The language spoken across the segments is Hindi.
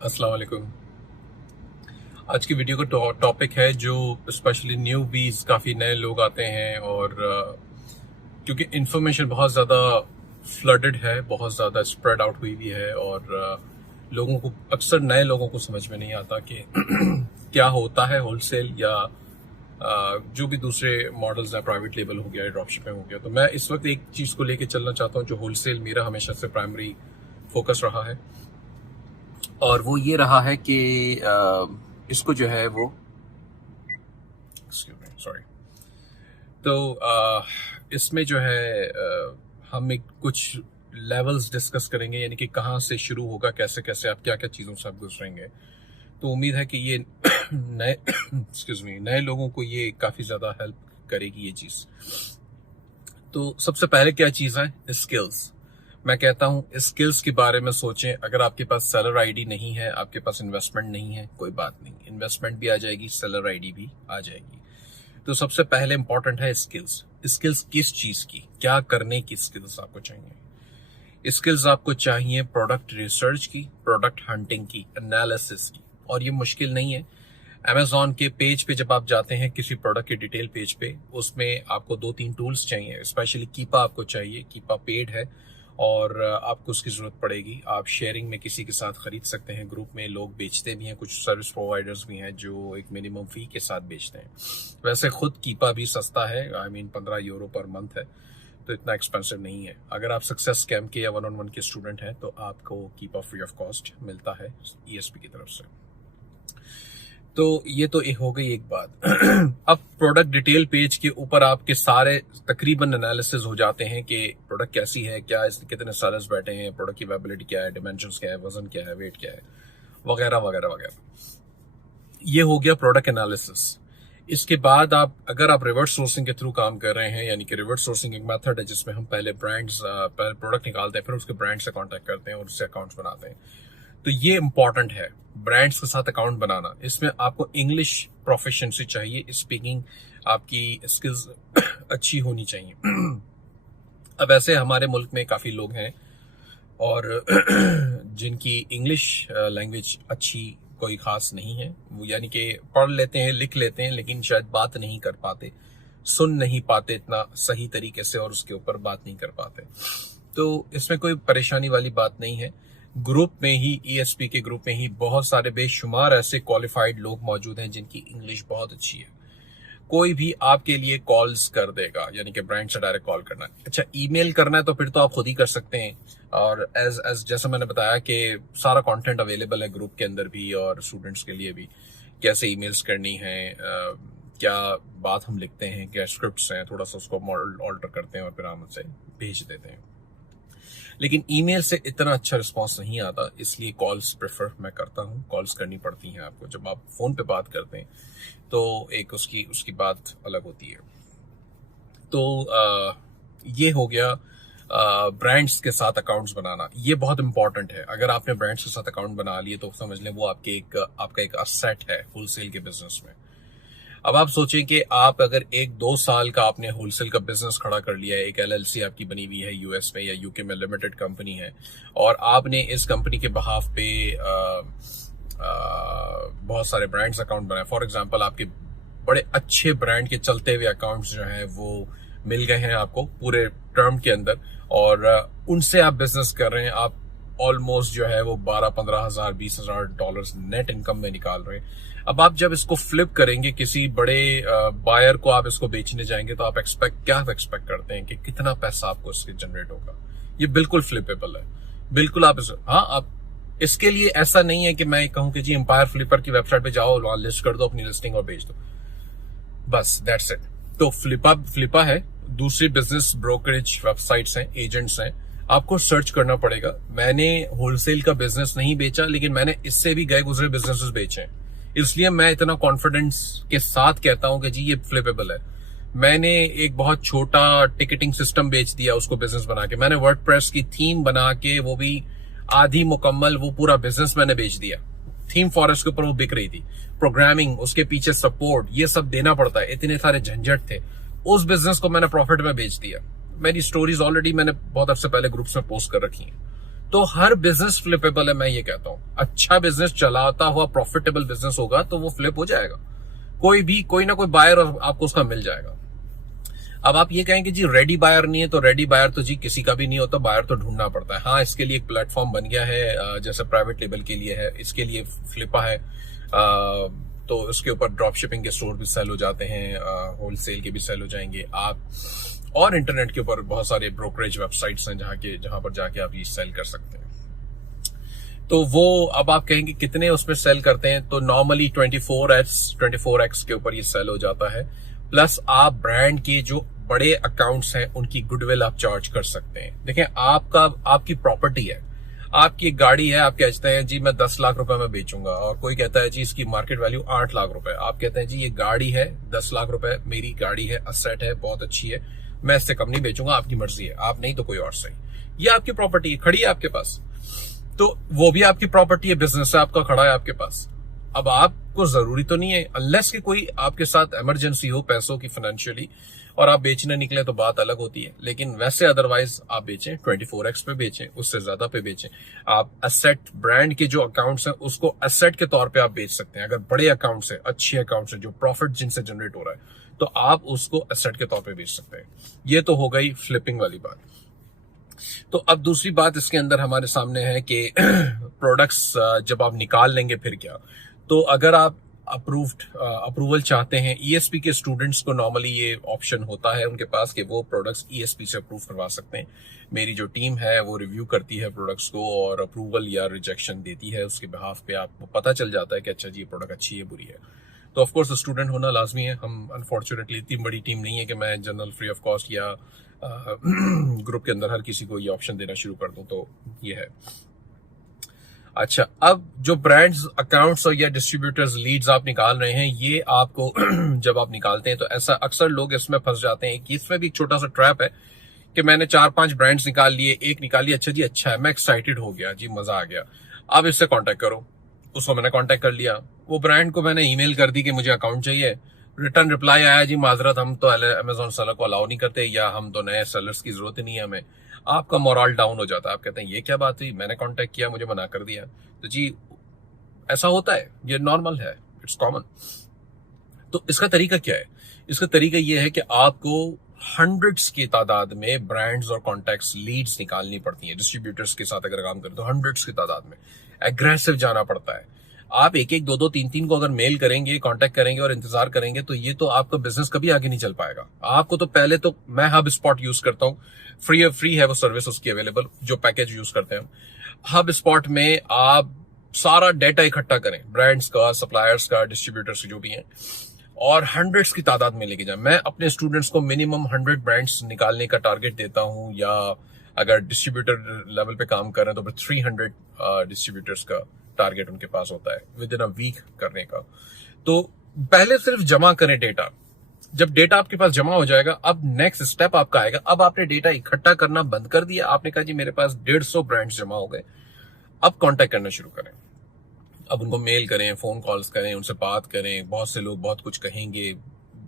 अस्सलाम वालेकुम। आज की वीडियो का टॉपिक है जो स्पेशली न्यू बीज काफ़ी नए लोग आते हैं और क्योंकि इन्फॉर्मेशन बहुत ज़्यादा फ्लडेड है, बहुत ज़्यादा स्प्रेड आउट हुई भी है और लोगों को अक्सर नए लोगों को समझ में नहीं आता कि क्या होता है होलसेल या जो भी दूसरे मॉडल्स हैं, प्राइवेट लेबल हो गया, ड्रॉप शिपिंग हो गया। तो मैं इस वक्त एक चीज़ को लेके चलना चाहता हूँ जो होलसेल मेरा हमेशा से प्राइमरी फोकस रहा है और वो ये रहा है कि इसको जो है वो सॉरी तो इसमें जो है हम एक कुछ लेवल्स डिस्कस करेंगे, यानी कि कहाँ से शुरू होगा, कैसे कैसे आप क्या क्या चीज़ों से आप गुजरेंगे। तो उम्मीद है कि ये नए नए लोगों को ये काफ़ी ज़्यादा हेल्प करेगी ये चीज़। तो सबसे पहले क्या चीज़ है? स्किल्स। मैं कहता हूं स्किल्स के बारे में सोचें। अगर आपके पास सेलर आईडी नहीं है, आपके पास इन्वेस्टमेंट नहीं है, कोई बात नहीं, इन्वेस्टमेंट भी आ जाएगी, सेलर आईडी भी आ जाएगी। तो सबसे पहले इंपॉर्टेंट है स्किल्स। स्किल्स किस चीज की, क्या करने की स्किल्स आपको चाहिए? स्किल्स आपको चाहिए प्रोडक्ट रिसर्च की, प्रोडक्ट हंटिंग की, एनालिसिस की। और ये मुश्किल नहीं है। अमेजॉन के पेज पे जब आप जाते हैं किसी प्रोडक्ट के डिटेल पेज पे, उसमें आपको 2-3 टूल्स चाहिए। स्पेशली कीपा आपको चाहिए। कीपा पेड है और आपको उसकी जरूरत पड़ेगी। आप शेयरिंग में किसी के साथ खरीद सकते हैं। ग्रुप में लोग बेचते भी हैं, कुछ सर्विस प्रोवाइडर्स भी हैं जो एक मिनिमम फी के साथ बेचते हैं। वैसे खुद कीपा भी सस्ता है, I mean 15 euro per month है, तो इतना एक्सपेंसिव नहीं है। अगर आप सक्सेस कैम के या 1-on-1 के स्टूडेंट हैं तो आपको कीपा फ्री ऑफ कॉस्ट मिलता है ESP की तरफ से। तो ये तो हो गई एक बात। अब प्रोडक्ट डिटेल पेज के ऊपर आपके सारे तकरीबन एनालिसिस हो जाते हैं कि प्रोडक्ट कैसी है, क्या इसमें कितने सेलर्स बैठे हैं, प्रोडक्ट की वेबिलिटी क्या है, डिमेंशंस क्या है, वजन क्या है, वेट क्या है, वगैरह वगैरह वगैरह। ये हो गया प्रोडक्ट एनालिसिस। इसके बाद अगर आप रिवर्स सोर्सिंग के थ्रू काम कर रहे हैं, यानी कि रिवर्स सोर्सिंग एक मेथड है जिसमें हम पहले प्रोडक्ट निकालते हैं, फिर उसके ब्रांड से कांटेक्ट करते हैं और उससे अकाउंट्स बनाते हैं। तो ये इंपॉर्टेंट है, ब्रांड्स के साथ अकाउंट बनाना। इसमें आपको इंग्लिश प्रोफिशिएंसी चाहिए, स्पीकिंग आपकी स्किल्स अच्छी होनी चाहिए। अब ऐसे हमारे मुल्क में काफी लोग हैं और जिनकी इंग्लिश लैंग्वेज अच्छी कोई खास नहीं है, वो यानी कि पढ़ लेते हैं, लिख लेते हैं, लेकिन शायद बात नहीं कर पाते, सुन नहीं पाते इतना सही तरीके से और उसके ऊपर बात नहीं कर पाते। तो इसमें कोई परेशानी वाली बात नहीं है। ग्रुप में ही, ESP के ग्रुप में ही बहुत सारे बेशुमार ऐसे क्वालिफाइड लोग मौजूद हैं जिनकी इंग्लिश बहुत अच्छी है। कोई भी आपके लिए कॉल्स कर देगा, यानी कि ब्रांड से डायरेक्ट कॉल करना है। अच्छा, ईमेल करना है तो फिर तो आप खुद ही कर सकते हैं। और एज जैसा मैंने बताया कि सारा कंटेंट अवेलेबल है ग्रुप के अंदर भी और स्टूडेंट्स के लिए भी, कैसे ईमेल्स करनी है, क्या बात हम लिखते हैं, क्या स्क्रिप्ट्स हैं, थोड़ा सा उसको ऑल्टर करते हैं और फिर हम उसे भेज देते हैं। लेकिन ईमेल से इतना अच्छा रिस्पांस नहीं आता, इसलिए कॉल्स प्रेफर मैं करता हूँ। कॉल्स करनी पड़ती हैं आपको। जब आप फोन पे बात करते हैं तो एक उसकी बात अलग होती है। तो ये हो गया ब्रांड्स के साथ अकाउंट्स बनाना। ये बहुत इंपॉर्टेंट है। अगर आपने ब्रांड्स के साथ अकाउंट बना लिए तो समझ लें वो आपका एक असेट है होलसेल के बिजनेस में। अब आप सोचें कि आप अगर 1-2 साल का आपने होलसेल का बिजनेस खड़ा कर लिया है, एक LLC आपकी बनी हुई है US में या UK में, लिमिटेड कंपनी है, और आपने इस कंपनी के बहाफ पे बहुत सारे ब्रांड्स अकाउंट बनाए। फॉर एग्जांपल आपके बड़े अच्छे ब्रांड के चलते हुए अकाउंट्स जो हैं वो मिल गए हैं आपको पूरे टर्म के अंदर, और उनसे आप बिजनेस कर रहे हैं। आप ऑलमोस्ट जो है वो 12-15 हजार, $20,000 नेट इनकम में निकाल रहे हैं। अब आप जब इसको फ्लिप करेंगे, किसी बड़े बायर को आप इसको बेचने जाएंगे, तो आप क्या एक्सपेक्ट करते हैं कि कितना पैसा आपको इसके जनरेट होगा? ये बिल्कुल फ्लिपेबल है, बिल्कुल। आप इसके लिए ऐसा नहीं है कि मैं कहूं कि जी एम्पायर फ्लिपर की वेबसाइट पे जाओ, वहां लिस्ट कर दो अपनी लिस्टिंग और बेच दो, बस दैट्स इट। तो फ्लिपा है। दूसरी बिजनेस ब्रोकरेज वेबसाइट्स हैं, एजेंट्स हैं, आपको सर्च करना पड़ेगा। मैंने होलसेल का बिजनेस नहीं बेचा, लेकिन मैंने इससे भी गए गुजरे बिजनेसेस बेचे हैं, इसलिए मैं इतना कॉन्फिडेंस के साथ कहता हूं कि जी ये फ्लिपेबल है। मैंने एक बहुत छोटा टिकटिंग सिस्टम बेच दिया उसको बिजनेस बना के। मैंने वर्डप्रेस की थीम बना के, वो भी आधी मुकम्मल, वो पूरा बिजनेस मैंने बेच दिया। थीम फॉरेस्ट के ऊपर वो बिक रही थी, प्रोग्रामिंग, उसके पीछे सपोर्ट, ये सब देना पड़ता है, इतने सारे झंझट थे। उस बिजनेस को मैंने प्रॉफिट में बेच दिया। मेरी स्टोरीज ऑलरेडी मैंने बहुत अर्से पहले ग्रुप्स में पोस्ट कर रखी हैं। तो हर बिजनेस फ्लिपेबल है, मैं ये कहता हूं। अच्छा बिजनेस चलाता हुआ प्रॉफिटेबल बिजनेस होगा तो वो फ्लिप हो जाएगा। कोई ना कोई बायर आपको उसका मिल जाएगा। अब आप ये कहें कि जी रेडी बायर नहीं है, तो रेडी बायर तो जी किसी का भी नहीं होता, बायर तो ढूंढना पड़ता है। हाँ, इसके लिए एक प्लेटफॉर्म बन गया है, जैसे प्राइवेट लेबल के लिए है, इसके लिए फ्लिपा है। तो उसके ऊपर ड्रॉप शिपिंग के स्टोर भी सेल हो जाते हैं, होलसेल के भी सेल हो जाएंगे आप, और इंटरनेट के ऊपर बहुत सारे ब्रोकरेज वेबसाइट्स हैं जहां पर जाके आप ये सेल कर सकते हैं। तो वो अब आप कहेंगे कितने उसमें सेल करते हैं, तो नॉर्मली 24x के ऊपर ये सेल हो जाता है। प्लस आप ब्रांड के जो बड़े अकाउंट्स हैं उनकी गुडविल आप चार्ज कर सकते हैं। देखें, आपकी प्रॉपर्टी है, आपकी एक गाड़ी है, आप कहते हैं जी मैं 10 लाख रुपए में बेचूंगा, और कोई कहता है जी इसकी मार्केट वैल्यू 8 लाख रुपए। आप कहते हैं जी ये गाड़ी है 10 लाख रुपए, मेरी गाड़ी है, असेट है, बहुत अच्छी है, मैं इससे कम नहीं बेचूंगा, आपकी मर्जी है, आप नहीं तो कोई और सही। ये आपकी प्रॉपर्टी खड़ी है आपके पास, तो वो भी आपकी प्रॉपर्टी है, बिजनेस है आपका खड़ा है आपके पास। अब आपको जरूरी तो नहीं है, अनलेस कि कोई आपके साथ इमरजेंसी हो पैसों की, फाइनेंशियली, और आप बेचने निकले तो बात अलग होती है। लेकिन वैसे अदरवाइज आप बेचें, 24x पे बेचें, उससे ज्यादा पे बेचें। आप एसेट, ब्रांड के जो अकाउंट्स हैं उसको एसेट के तौर पे आप बेच सकते हैं। अगर बड़े अकाउंट्स हैं, अच्छे अकाउंट्स हैं, जो प्रॉफिट जिनसे जनरेट हो रहा है, तो आप उसको एसेट के तौर पे बेच सकते हैं। ये तो हो गई फ्लिपिंग वाली बात। तो अब दूसरी बात इसके अंदर हमारे सामने है कि प्रोडक्ट्स जब आप निकाल लेंगे फिर क्या। तो अगर आप अप्रूवल चाहते हैं, ईएसपी के स्टूडेंट्स को नॉर्मली ये ऑप्शन होता है उनके पास कि वो प्रोडक्ट्स ईएसपी से अप्रूव करवा सकते हैं। मेरी जो टीम है वो रिव्यू करती है प्रोडक्ट्स को और अप्रूवल या रिजेक्शन देती है, उसके बिहाफ पे आपको पता चल जाता है कि अच्छा जी ये प्रोडक्ट अच्छी है, बुरी है। तो ऑफकोर्स स्टूडेंट होना लाजमी है। हम अनफॉर्चुनेटली इतनी बड़ी टीम नहीं है कि मैं जनरल फ्री ऑफ कॉस्ट या ग्रुप के अंदर हर किसी को ये ऑप्शन देना शुरू कर दूं, तो ये है। अच्छा, अब जो ब्रांड्स, अकाउंट्स और या डिस्ट्रीब्यूटर्स लीड्स आप निकाल रहे हैं, ये आपको जब आप निकालते हैं तो ऐसा अक्सर लोग इसमें फंस जाते हैं कि इसमें भी एक छोटा सा ट्रैप है कि मैंने 4-5 ब्रांड्स निकाल लिए, एक निकाली, अच्छा जी अच्छा है, मैं एक्साइटेड हो गया जी, मजा आ गया, अब इससे कांटेक्ट करो। उसको मैंने कांटेक्ट कर लिया, वो ब्रांड को मैंने ईमेल कर दी कि मुझे अकाउंट चाहिए, रिटर्न रिप्लाई आया जी माजरत हम तो अमेजोन सेलर को अलाउ नहीं करते, या हम तो नए सेलर्स की जरूरत ही नहीं है हमें। आपका मोरल डाउन हो जाता है, आप कहते हैं ये क्या बात हुई, मैंने कांटेक्ट किया, मुझे मना कर दिया। तो जी ऐसा होता है, ये नॉर्मल है, इट्स कॉमन। तो इसका तरीका क्या है? इसका तरीका यह है कि आपको हंड्रेड्स की तादाद में ब्रांड्स और कॉन्टैक्ट्स, लीड्स निकालनी पड़ती हैं। डिस्ट्रीब्यूटर्स के साथ अगर काम करें तो हंड्रेड्स की तादाद में एग्रेसिव जाना पड़ता है। आप एक एक, दो दो, तीन तीन को अगर मेल करेंगे, कांटेक्ट करेंगे और इंतजार करेंगे तो ये तो आपका बिजनेस कभी आगे नहीं चल पाएगा। आपको तो पहले तो, मैं हब स्पॉट यूज करता हूँ, फ्री है वो सर्विस उसकी अवेलेबल, जो पैकेज यूज करते हैं। हब स्पॉट में आप सारा डेटा इकट्ठा करें, ब्रांड्स का, सप्लायर्स का, डिस्ट्रीब्यूटर्स जो भी हैं, और हंड्रेड्स की तादाद में लेके जाए। मैं अपने स्टूडेंट्स को मिनिमम 100 ब्रांड्स निकालने का टारगेट देता हूं, या अगर डिस्ट्रीब्यूटर लेवल पे काम कर रहे हैं तो 300 डिस्ट्रीब्यूटर्स का टारगेट उनके पास होता है विद इन अ वीक करने का। तो पहले सिर्फ जमा करें डेटा। जब डेटा आपके पास जमा हो जाएगा, अब नेक्स्ट स्टेप आपका आएगा। अब आपने डेटा इकट्ठा करना बंद कर दिया, आपने कहा जी मेरे पास 150 ब्रांड्स जमा हो गए, अब कांटेक्ट करना शुरू करें। अब उनको मेल करें, फोन कॉल्स करें, उनसे बात करें। बहुत से लोग बहुत कुछ कहेंगे,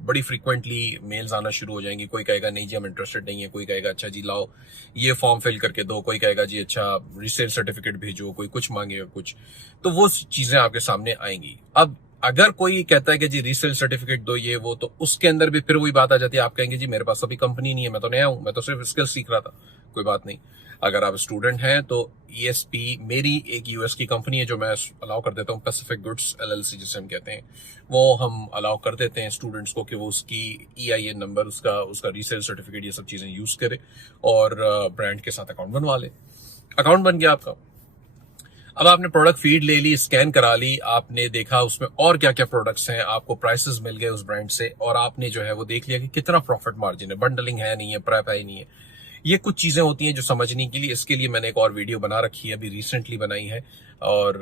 बड़ी फ्रीक्वेंटली मेल्स आना शुरू हो जाएंगी। कोई कहेगा नहीं जी हम इंटरेस्टेड नहीं है, कोई कहेगा अच्छा जी लाओ ये फॉर्म फिल करके दो, कोई कहेगा जी अच्छा रीसेल सर्टिफिकेट भेजो, कोई कुछ मांगेगा कुछ। तो वो चीजें आपके सामने आएंगी। अब अगर कोई कहता है कि जी रीसेल सर्टिफिकेट दो ये वो, तो उसके अंदर भी फिर वही बात आ जाती है। आप कहेंगे जी मेरे पास अभी कंपनी नहीं है, मैं तो नया हूं, मैं तो सिर्फ स्किल सीख रहा था। कोई बात नहीं, अगर आप स्टूडेंट हैं तो ईएसपी, मेरी एक यूएस की कंपनी है जो मैं अलाउ कर देता हूँ, पैसिफिक गुड्स एलएलसी जिसे हम कहते हैं, वो हम अलाउ कर देते हैं स्टूडेंट्स को कि वो उसकी EIN नंबर, उसका रीसेल सर्टिफिकेट, ये सब चीजें यूज करे और ब्रांड के साथ अकाउंट बनवा ले। अकाउंट बन गया आपका। अब आपने प्रोडक्ट फीड ले ली, स्कैन करा ली, आपने देखा उसमें और क्या क्या प्रोडक्ट्स हैं, आपको प्राइसेस मिल गए उस ब्रांड से, और आपने जो है वो देख लिया कि कितना प्रॉफिट मार्जिन है, बंडलिंग है नहीं है, प्रेप है नहीं है। ये कुछ चीजें होती हैं जो समझने के लिए, इसके लिए मैंने एक और वीडियो बना रखी है, अभी रिसेंटली बनाई है, और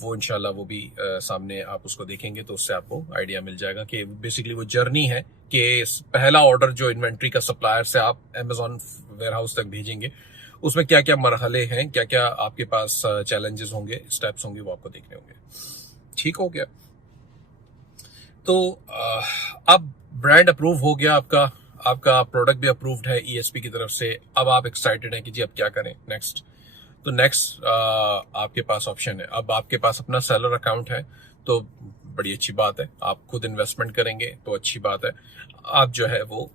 वो इंशाल्लाह वो भी सामने आप उसको देखेंगे तो उससे आपको आइडिया मिल जाएगा कि बेसिकली वो जर्नी है कि पहला ऑर्डर जो इन्वेंट्री का सप्लायर से आप अमेजॉन वेयरहाउस तक भेजेंगे, उसमें क्या क्या मरहले हैं, क्या क्या आपके पास चैलेंजेस होंगे, स्टेप्स होंगे, वो आपको देखने होंगे। ठीक हो गया। तो अब ब्रांड अप्रूव हो गया आपका प्रोडक्ट भी अप्रूव्ड है ईएसपी की तरफ से। अब आप एक्साइटेड हैं कि जी अब क्या करें नेक्स्ट। तो नेक्स्ट आपके पास ऑप्शन है, अब आपके पास अपना सेलर अकाउंट है तो बड़ी अच्छी बात है, आप खुद इन्वेस्टमेंट करेंगे तो अच्छी बात है। आप जो है वो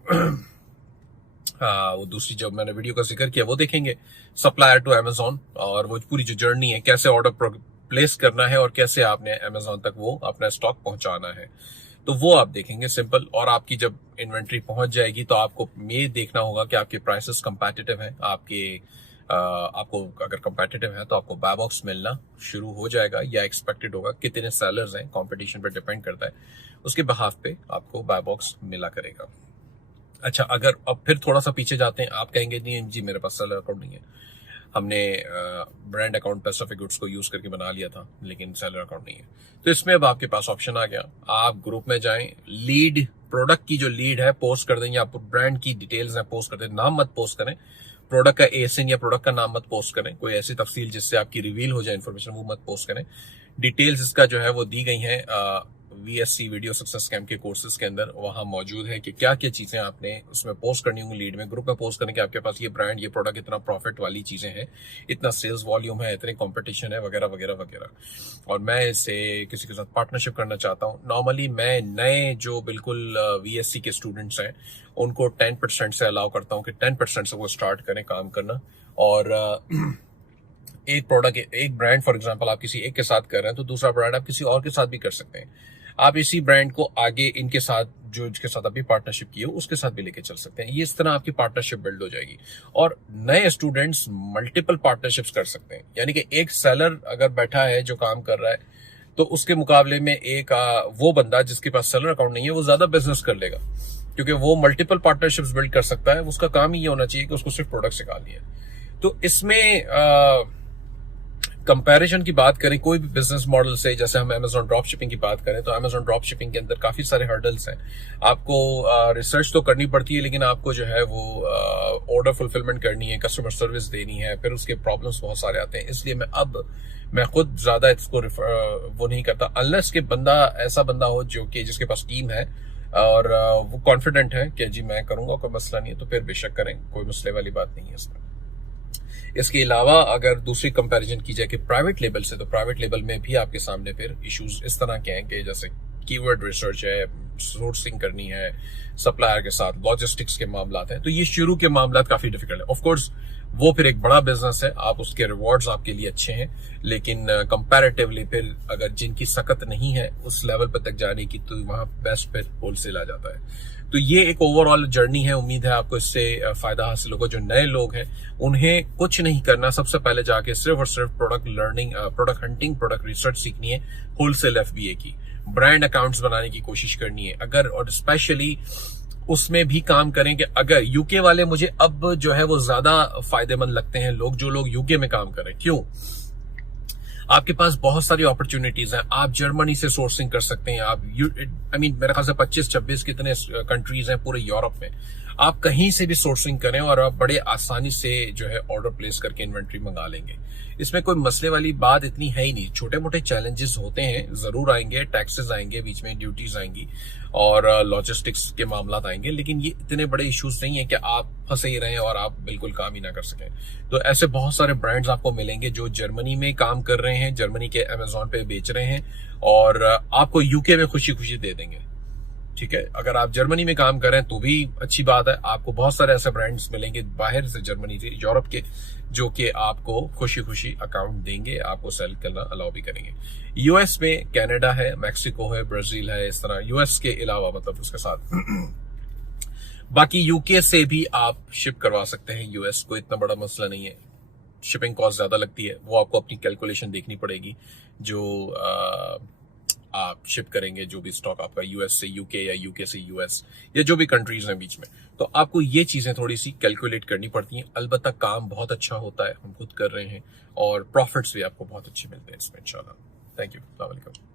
वो दूसरी जो मैंने वीडियो का जिक्र किया वो देखेंगे, सप्लायर टू अमेजोन, और वो पूरी जो जर्नी है कैसे ऑर्डर प्लेस करना है और कैसे आपने अमेजोन तक वो अपना स्टॉक पहुंचाना है, तो वो आप देखेंगे सिंपल। और आपकी जब इन्वेंट्री पहुंच जाएगी तो आपको ये देखना होगा कि आपके प्राइसेस कंपेटिटिव हैं, आपको अगर कंपेटिटिव है तो आपको बाय बॉक्स मिलना शुरू हो जाएगा या एक्सपेक्टेड होगा, कितने सेलर्स हैं कंपटीशन पे डिपेंड करता है, उसके बिहाफ पे आपको बाय बॉक्स मिला करेगा। अच्छा, अगर अब फिर थोड़ा सा पीछे जाते हैं, आप कहेंगे नहीं जी मेरे पास सेलर अकाउंट नहीं है, हमने ब्रांड अकाउंट पैसिफिक गुड्स को यूज करके बना लिया था लेकिन सेलर अकाउंट नहीं है, तो इसमें अब आपके पास ऑप्शन आ गया, आप ग्रुप में जाएं, लीड प्रोडक्ट की जो लीड है पोस्ट कर दें, या आप ब्रांड की डिटेल्स है पोस्ट कर दें, नाम मत पोस्ट करें, प्रोडक्ट का एसिन या प्रोडक्ट का नाम मत पोस्ट करें, कोई ऐसी तफसील जिससे आपकी रिवील हो जाए इन्फॉर्मेशन वो मत पोस्ट करें। डिटेल्स इसका जो है वो दी गई है VSC वीडियो सक्सेस स्कैम के कोर्सेज के अंदर, वहां मौजूद है कि क्या क्या चीजें आपने उसमें पोस्ट करनी होंगी, लीड में ग्रुप में पोस्ट करने के आपके पास ये ब्रांड ये प्रोडक्ट इतना प्रॉफिट वाली चीजें हैं, इतना सेल्स वॉल्यूम है, इतने कंपटीशन है वगैरह वगैरह वगैरह, और मैं इससे किसी के साथ पार्टनरशिप करना चाहता हूँ। नॉर्मली मैं नए जो बिल्कुल VSC के स्टूडेंट्स हैं उनको 10% से अलाउ करता हूँ कि 10% से वो स्टार्ट करें काम करना, और एक प्रोडक्ट एक ब्रांड फॉर एग्जांपल आप किसी एक के साथ कर रहे हैं तो दूसरा ब्रांड आप किसी और के साथ भी कर सकते हैं, आप इसी ब्रांड को आगे इनके साथ जो इसके साथ अभी पार्टनरशिप की हो उसके साथ भी लेके चल सकते हैं। ये इस तरह आपकी पार्टनरशिप बिल्ड हो जाएगी, और नए स्टूडेंट्स मल्टीपल पार्टनरशिप्स कर सकते हैं, यानी कि एक सेलर अगर बैठा है जो काम कर रहा है तो उसके मुकाबले में एक वो बंदा जिसके पास सेलर अकाउंट नहीं है वो ज्यादा बिजनेस कर लेगा, क्योंकि वो मल्टीपल पार्टनरशिप्स बिल्ड कर सकता है, उसका काम ही ये होना चाहिए कि उसको सिर्फ प्रोडक्ट सिखानी है। तो इसमें कंपैरिजन की बात करें कोई भी बिजनेस मॉडल से, जैसे हम अमेजॉन ड्रॉप शिपिंग की बात करें तो अमेजॉन ड्रॉप शिपिंग के अंदर काफी सारे हर्डल्स हैं, आपको रिसर्च तो करनी पड़ती है, लेकिन आपको जो है वो ऑर्डर फुलफिलमेंट करनी है, कस्टमर सर्विस देनी है, फिर उसके प्रॉब्लम्स बहुत सारे आते हैं, इसलिए मैं खुद ज्यादा इसको वो नहीं करता, अनलेस के ऐसा बंदा हो जो कि जिसके पास टीम है और वो कॉन्फिडेंट है कि जी मैं करूंगा, कोई मसला नहीं है, तो फिर बेशक करें, कोई मसले वाली बात नहीं है इसमें। इसके अलावा अगर दूसरी कंपैरिजन की जाए कि प्राइवेट लेबल से, तो प्राइवेट लेबल में भी आपके सामने फिर इश्यूज इस तरह के हैं कि जैसे कीवर्ड रिसर्च है, सोर्सिंग करनी है, सप्लायर के साथ लॉजिस्टिक्स के मामला हैं, तो ये शुरू के मामला काफी डिफिकल्ट है। ऑफ कोर्स वो फिर एक बड़ा बिजनेस है, आप उसके रिवॉर्ड्स आपके लिए अच्छे हैं, लेकिन कंपैरेटिवली फिर अगर जिनकी सकत नहीं है उस लेवल पर तक जाने की, तो वहां बेस्ट फिर होलसेल आ जाता है। तो ये एक ओवरऑल जर्नी है, उम्मीद है आपको इससे फायदा हासिल होगा। जो नए लोग हैं उन्हें कुछ नहीं करना, सबसे पहले जाके सिर्फ और सिर्फ product learning, product hunting, product research सीखनी है, होलसेल FBA की, ब्रांड अकाउंट्स बनाने की कोशिश करनी है अगर, और स्पेशली उसमें भी काम करें कि अगर यूके वाले मुझे अब जो है वो ज्यादा फायदेमंद लगते हैं, जो लोग यूके में काम कर रहे हैं। क्यों? आपके पास बहुत सारी अपॉर्चुनिटीज हैं, आप जर्मनी से सोर्सिंग कर सकते हैं, आप मेरे ख्याल से 25-26 कितने कंट्रीज हैं पूरे यूरोप में, आप कहीं से भी सोर्सिंग करें और आप बड़े आसानी से जो है ऑर्डर प्लेस करके इन्वेंट्री मंगा लेंगे। इसमें कोई मसले वाली बात इतनी है ही नहीं। छोटे मोटे चैलेंजेस होते हैं, जरूर आएंगे, टैक्सेस आएंगे बीच में, ड्यूटीज आएंगी और लॉजिस्टिक्स के मामला आएंगे, लेकिन ये इतने बड़े इश्यूज नहीं है कि आप फंसे ही रहें और आप बिल्कुल काम ही ना कर सकें। तो ऐसे बहुत सारे ब्रांड्स आपको मिलेंगे जो जर्मनी में काम कर रहे हैं, जर्मनी के अमेजोन पे बेच रहे हैं और आपको यूके में खुशी खुशी दे देंगे। ठीक है, अगर आप जर्मनी में काम करें तो भी अच्छी बात है, आपको बहुत सारे ऐसे ब्रांड्स मिलेंगे बाहर से, जर्मनी से, यूरोप के, जो कि आपको खुशी खुशी अकाउंट देंगे, आपको सेल करना अलाउ भी करेंगे। यूएस में कनाडा है, मैक्सिको है, ब्राजील है, इस तरह यूएस के अलावा मतलब उसके साथ बाकी यूके से भी आप शिप करवा सकते हैं यूएस, को इतना बड़ा मसला नहीं है। शिपिंग कॉस्ट ज्यादा लगती है, वो आपको अपनी कैलकुलेशन देखनी पड़ेगी, जो आप शिप करेंगे जो भी स्टॉक आपका यूएस से यूके या यूके से यूएस या जो भी कंट्रीज हैं बीच में, तो आपको ये चीजें थोड़ी सी कैलकुलेट करनी पड़ती हैं। अलबत्ता काम बहुत अच्छा होता है, हम खुद कर रहे हैं और प्रॉफिट्स भी आपको बहुत अच्छे मिलते हैं इसमें इंशाल्लाह। थैंक यू, अस्सलाम वालेकुम।